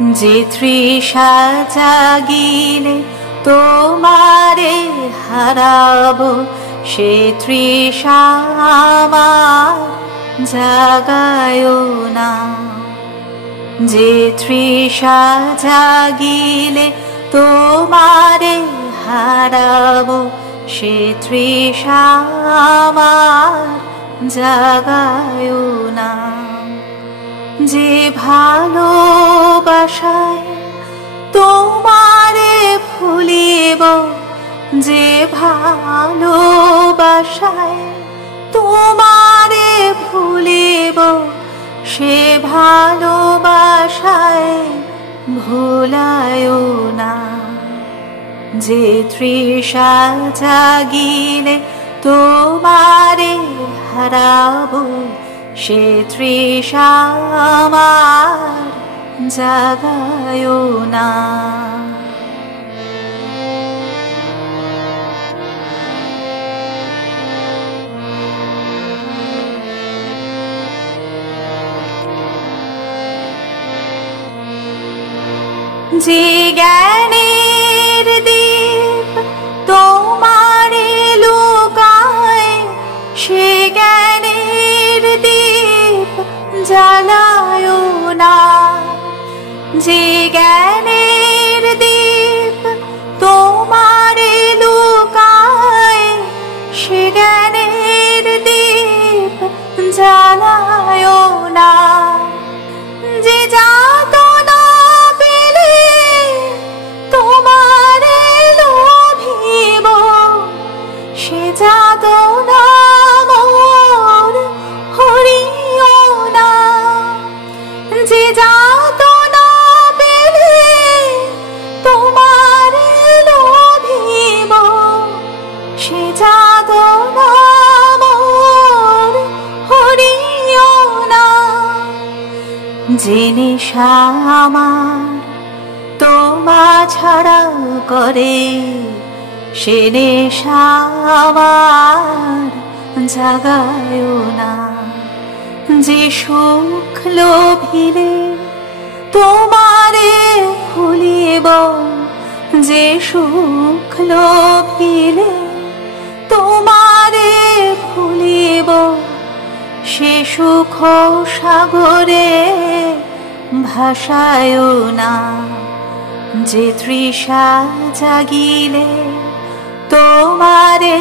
যে তৃষা জাগিলে তোমারে হারাবো, সে তৃষা আমার জাগায়ো না। যে তৃষা জাগিলে তোমারে হারাবো, সে তৃষা আমার জাগায়ো না। যে ভালোবাসায় তোমারে ভুলিব, যে ভালোবাসায় তোমারে ভুলিব, সে ভালোবাসায় ভুলায়ো না। যে তৃষা জাগিলে তোমারে হারাবো, সে তৃষা আমার জাগায়ো না। যে জ্ঞানের দীপ তোমারে লুকায়, সে জ্ঞানের দীপ জ্বালায়ো না। যে জ্ঞানের দীপ তোমারে লুকায়, সে জ্ঞানের দীপ জ্বালায়ো না। যে যাতনা পেলে তোমারে লোভিব, সে যাতনা মোর হরিও না। যে যাতনা পেলে তোমারে লোভিব, সে যাতনা মোর হরিও না। যে নেশা আমার তোমা ছাড়া করে, সে নেশা আমার জাগায়ো না। যে সুখ লোভিলে তোমারে ভুলিব, যে সুখ লোভিলে তোমারে ভুলিব, সে সুখ সাগরে ভাসায়ো না। যে তৃষা জাগিলে তোমারে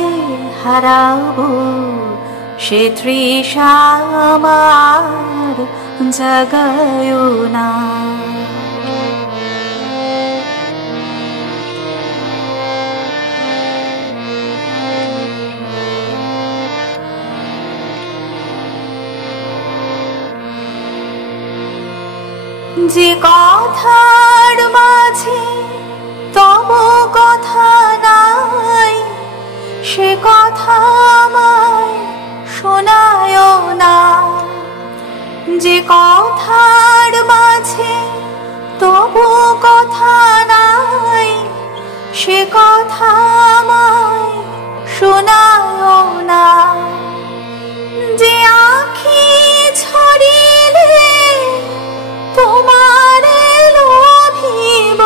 হারাবো, সে তৃষা আমার জাগায়ো না। যে কথার মাঝে তব কথা নাই, সে কথা আমায় শোনায়ো না। যে কথার মাঝে তব কথা নাই, সে কথা আমায় শোনায়ো না। যে আঁখি ছড়িলে তোমারে লোভিব,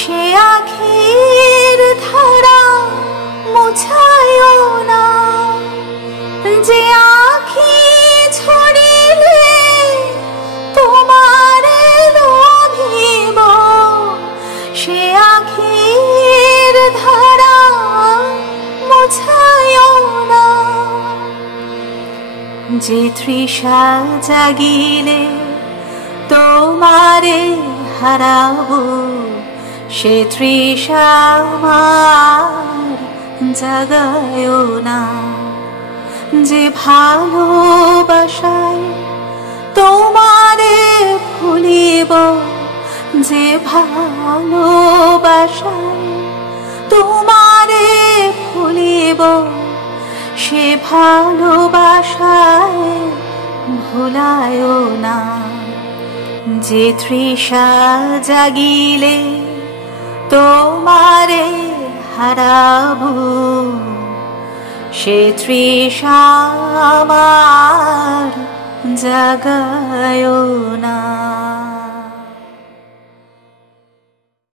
সে আঁখির ধারা মুছায়ো না। যে আঁখি ছড়িলে তোমারে লোভিব, সে আঁখির ধারা মুছায়ো না। যে তৃষা জাগিলে তোমারে হারাবো, সে তৃষা আমার জাগায়ো না। যে ভালোবাসায় তোমারে ভুলিব, যে ভালোবাসায় তোমারে ভুলিব, সে ভালোবাসায় ভুলায়ো না। যে তৃষা জাগিলে তোমারে হারাবো, সে তৃষা আমার জাগায়ো না।